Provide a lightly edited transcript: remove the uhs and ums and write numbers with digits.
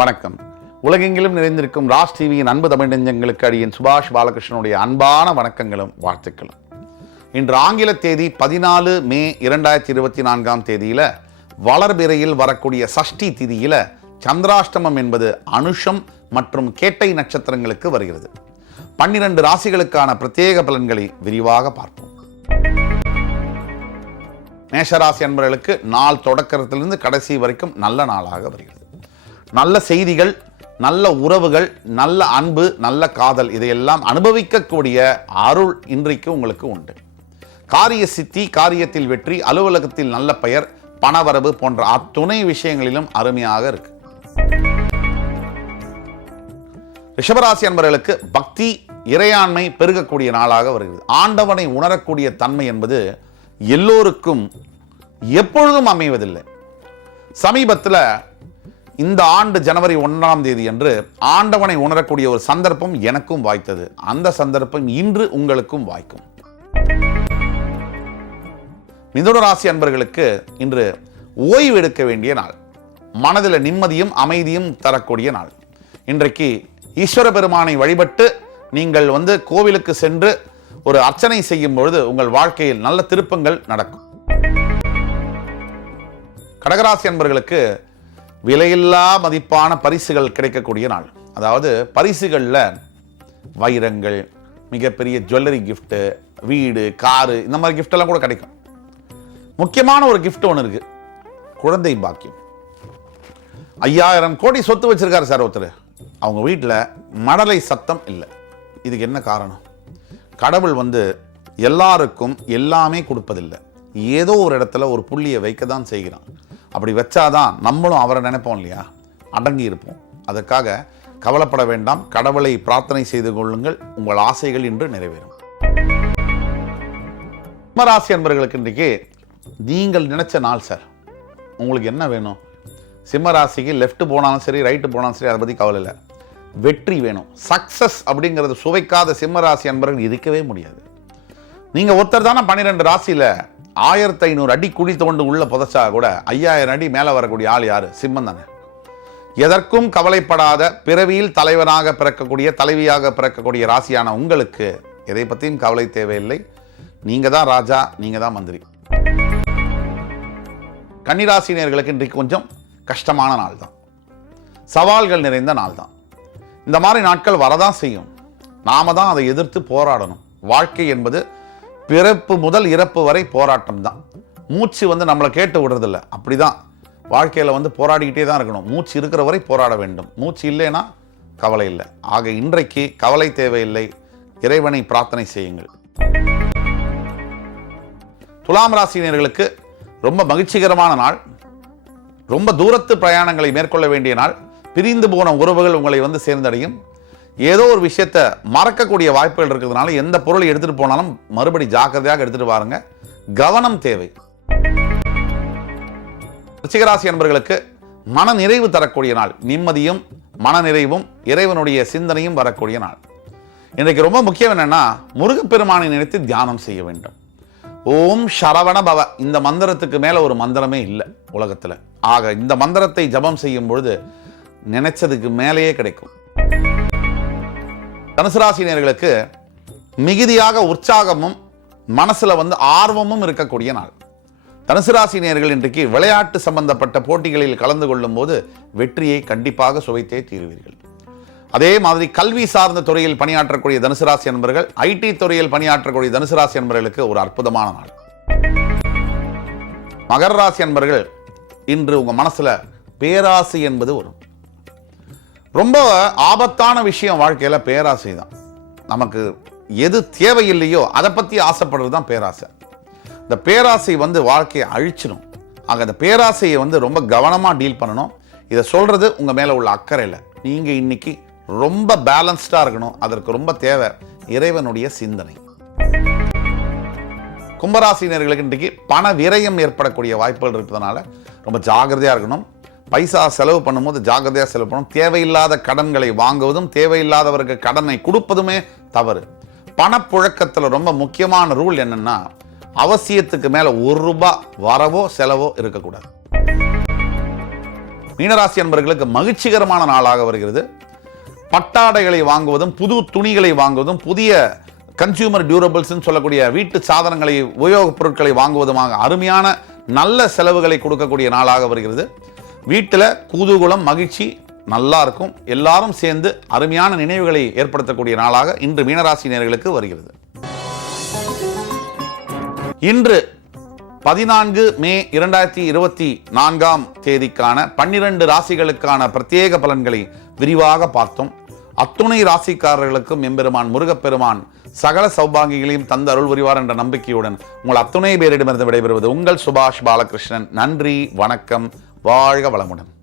வணக்கம். உலகெங்கிலும் நிறைந்திருக்கும் ராஜ் டிவியின் அன்பு தமிழ் நெஞ்சங்களுக்கு அடியின் சுபாஷ் பாலகிருஷ்ணனுடைய அன்பான வணக்கங்களும் வாழ்த்துக்களும். இன்று ஆங்கில தேதி 14 மே 2024 தேதியில வளர்பிறையில் வரக்கூடிய சஷ்டி திதியில சந்திராஷ்டமம் என்பது அனுஷம் மற்றும் கேட்டை நட்சத்திரங்களுக்கு வருகிறது. 12 ராசிகளுக்கான பிரத்யேக பலன்களை விரிவாக பார்ப்போம். மேஷராசி அன்பர்களுக்கு நாள் தொடக்கத்திலிருந்து கடைசி வரைக்கும் நல்ல நாளாக வருகிறது. நல்ல செய்திகள், நல்ல உறவுகள், நல்ல அன்பு, நல்ல காதல் இதையெல்லாம் அனுபவிக்கக்கூடிய அருள் இன்றைக்கு உங்களுக்கு உண்டு. காரிய சித்தி, காரியத்தில் வெற்றி, அலுவலகத்தில் நல்ல பெயர், பணவரவு போன்ற அத்துணை விஷயங்களிலும் அருமையாக இருக்கு. ரிஷபராசி அன்பர்களுக்கு பக்தி, இறையாண்மை பெருகக்கூடிய நாளாக வருகிறது. ஆண்டவனை உணரக்கூடிய தன்மை என்பது எல்லோருக்கும் எப்பொழுதும் அமைவதில்லை. சமீபத்தில் இந்த ஆண்டு ஜனவரி 1ஆம் தேதி அன்று ஆண்டவனை உணரக்கூடிய ஒரு சந்தர்ப்பம் எனக்கும் வாய்த்தது. அந்த சந்தர்ப்பம் இன்று உங்களுக்கும் வாய்க்கும். மிதுன ராசி அன்பர்களுக்கு இன்று ஓய்வு எடுக்க வேண்டிய நாள். மனதில் நிம்மதியும் அமைதியும் தரக்கூடிய நாள். இன்றைக்கு ஈஸ்வர பெருமானை வழிபட்டு நீங்கள் கோவிலுக்கு சென்று ஒரு அர்ச்சனை செய்யும் பொழுது உங்கள் வாழ்க்கையில் நல்ல திருப்பங்கள் நடக்கும். கடகராசி அன்பர்களுக்கு விலையில்லா மதிப்பான பரிசுகள் கிடைக்கக்கூடிய நாள். அதாவது பரிசுகளில் வைரங்கள், மிகப்பெரிய ஜுவல்லரி கிஃப்ட்டு, வீடு, காரு, இந்த மாதிரி கிஃப்டெல்லாம் கூட கிடைக்கும். முக்கியமான ஒரு கிஃப்ட் ஒன்று இருக்கு, குழந்தை பாக்கியம். 5000 கோடி சொத்து வச்சிருக்காரு சார் ஒருத்தர். அவங்க வீட்டில் மடலை சத்தம் இல்லை. இதுக்கு என்ன காரணம்? கடவுள் எல்லாருக்கும் எல்லாமே கொடுப்பதில்லை. ஏதோ ஒரு இடத்துல ஒரு புள்ளியை வைக்க தான் செய்கிறான். அப்படி வச்சாதான் நம்மளும் அவரை நினைப்போம் இல்லையா, அடங்கி இருப்போம். அதற்காக கவலைப்பட வேண்டாம். கடவுளை பிரார்த்தனை செய்து கொள்ளுங்கள். உங்கள் ஆசைகள் இன்று நிறைவேறும். சிம்மராசி அன்பர்களுக்கு இன்றைக்கு நீங்கள் நினைச்ச நாள் சார். உங்களுக்கு என்ன வேணும்? சிம்மராசிக்கு லெஃப்ட் போனாலும் சரி, ரைட்டு போனாலும் சரி, அதை பற்றி கவலை இல்லை. வெற்றி வேணும். சக்சஸ் அப்படிங்கிறது சுவைக்காத சிம்மராசி அன்பர்கள் இருக்கவே முடியாது. நீங்கள் ஒருத்தர் தானே 12 ராசியில் 1500 அடி குழி தோண்டு உள்ள புதைச்சா கூட 5000 அடி மேலே வரக்கூடிய ஆள் யாரு? சிம்மம் தானே. எதற்கும் கவலைப்படாத, பிறவியில் தலைவனாக பிறக்கக்கூடிய, தலைவியாக பிறக்கக்கூடிய ராசியான உங்களுக்கு எதை பற்றியும் கவலை தேவையில்லை. நீங்கள் தான் ராஜா, நீங்கள் தான் மந்திரி. கன்னிராசினியர்களுக்கு இன்றைக்கு கொஞ்சம் கஷ்டமான நாள் தான். சவால்கள் நிறைந்த நாள் தான். இந்த மாதிரி நாட்கள் வரதான் செய்யும். நாம தான் அதை எதிர்த்து போராடணும். வாழ்க்கை என்பது பிறப்பு முதல் இறப்பு வரை போராட்டம் தான். மூச்சு நம்மளை கேட்டு விடுறதில்ல. அப்படிதான் வாழ்க்கையில் போராடிக்கிட்டே தான் இருக்கணும். மூச்சு இருக்கிற வரை போராட வேண்டும். மூச்சு இல்லைன்னா கவலை இல்லை. ஆக இன்றைக்கு கவலை தேவையில்லை. இறைவனை பிரார்த்தனை செய்யுங்கள். துலாம் ராசினியர்களுக்கு ரொம்ப மகிழ்ச்சிகரமான நாள். ரொம்ப தூரத்து பிரயாணங்களை மேற்கொள்ள வேண்டிய நாள். பிரிந்து போன உறவுகள் உங்களை சேர்ந்தடையும். ஏதோ ஒரு விஷயத்தை மறக்கக்கூடிய வாய்ப்புகள் இருக்கிறதுனால எந்த பொருளை எடுத்துட்டு போனாலும் மறுபடி ஜாக்கிரதையாக எடுத்துட்டு வாருங்க. கவனம் தேவை. ரிஷிகராசி அன்பர்களுக்கு மன நிறைவு தரக்கூடிய நாள். நிம்மதியும் மனநிறைவும் இறைவனுடைய சிந்தனையும் வரக்கூடிய நாள். இன்றைக்கு ரொம்ப முக்கியம் என்னன்னா, முருகப்பெருமானை நினைத்து தியானம் செய்ய வேண்டும். ஓம் சரவண பவ, இந்த மந்திரத்துக்கு மேல ஒரு மந்திரமே இல்லை உலகத்துல. ஆக இந்த மந்திரத்தை ஜபம் செய்யும் பொழுது நினைச்சதுக்கு மேலேயே கிடைக்கும். தனுசு ராசினியர்களுக்கு மிகுதியாக உற்சாகமும் மனசுல ஆர்வமும் இருக்கக்கூடிய நாள். தனுசு ராசினியர்கள் இன்றைக்கு விளையாட்டு சம்பந்தப்பட்ட போட்டிகளில் கலந்து கொள்ளும் போது வெற்றியை கண்டிப்பாக சுவைத்தே தீருவீர்கள். அதே மாதிரி கல்வி சார்ந்த துறையில் பணியாற்றக்கூடிய தனுசு ராசி அன்பர்கள், ஐடி துறையில் பணியாற்றக்கூடிய தனுசு ராசி அன்பர்களுக்கு ஒரு அற்புதமான நாள். மகர ராசி அன்பர்கள், இன்று உங்க மனசுல பேராசை என்பது வரும். ரொம்ப ஆபத்தான விஷயம் வாழ்க்கையில பேராசை தான். நமக்கு எது தேவையில்லையோ அதை பத்தி ஆசைப்படுறது தான் பேராசை. இந்த பேராசை வாழ்க்கையை அழிச்சிடும். ஆக அந்த பேராசையை ரொம்ப கவனமா டீல் பண்ணணும். இதை சொல்றது உங்க மேல உள்ள அக்கறை இல்லை. நீங்க இன்னைக்கு ரொம்ப பேலன்ஸ்டா இருக்கணும். அதற்கு ரொம்ப தேவை இறைவனுடைய சிந்தனை. கும்பராசினியர்களுக்கு இன்றைக்கு பண விரயம் ஏற்படக்கூடிய வாய்ப்புகள் இருக்கிறதுனால ரொம்ப ஜாகிரதையா இருக்கணும். பைசா செலவு பண்ணும்போது ஜாகிரதையாக செலவு பண்ணணும். தேவையில்லாத கடன்களை வாங்குவதும் தேவையில்லாதவருக்கு கடனை கொடுப்பதுமே தவறு. பணப்புழக்கத்தில் ரொம்ப முக்கியமான ரூல் என்னன்னா, அவசியத்துக்கு மேல 1 ரூபாய் வரவோ செலவோ இருக்கக்கூடாது. மீனராசி அன்பர்களுக்கு மகிழ்ச்சிகரமான நாளாக வருகிறது. பட்டாடைகளை வாங்குவதும் புது துணிகளை வாங்குவதும் புதிய கன்சியூமர் டியூரபிள்ஸ் சொல்லக்கூடிய வீட்டு சாதனங்களை உபயோகப் பொருட்களை வாங்குவதுமாக அருமையான நல்ல செலவுகளை கொடுக்கக்கூடிய நாளாக வருகிறது. வீட்டில் குதூகலம் மகிழ்ச்சி நல்லா இருக்கும். எல்லாரும் சேர்ந்து அருமையான நினைவுகளை ஏற்படுத்தக்கூடிய நாளாக இன்று மீனராசினியர்களுக்கு வருகிறது. இன்று 14 மே 2024 தேதிக்கான 12 ராசிகளுக்கான பிரத்யேக பலன்களை விரிவாக பார்த்தோம். அத்துணை ராசிக்காரர்களுக்கும் எம்பெருமான் முருகப்பெருமான் சகல சௌபாகிகளையும் தந்து அருள் புரிவார் என்ற நம்பிக்கையுடன் உங்கள் அத்துணை பேரிடமிருந்து விடைபெறுவது உங்கள் சுபாஷ் பாலகிருஷ்ணன். நன்றி, வணக்கம், வாழ்க வளமுடன்.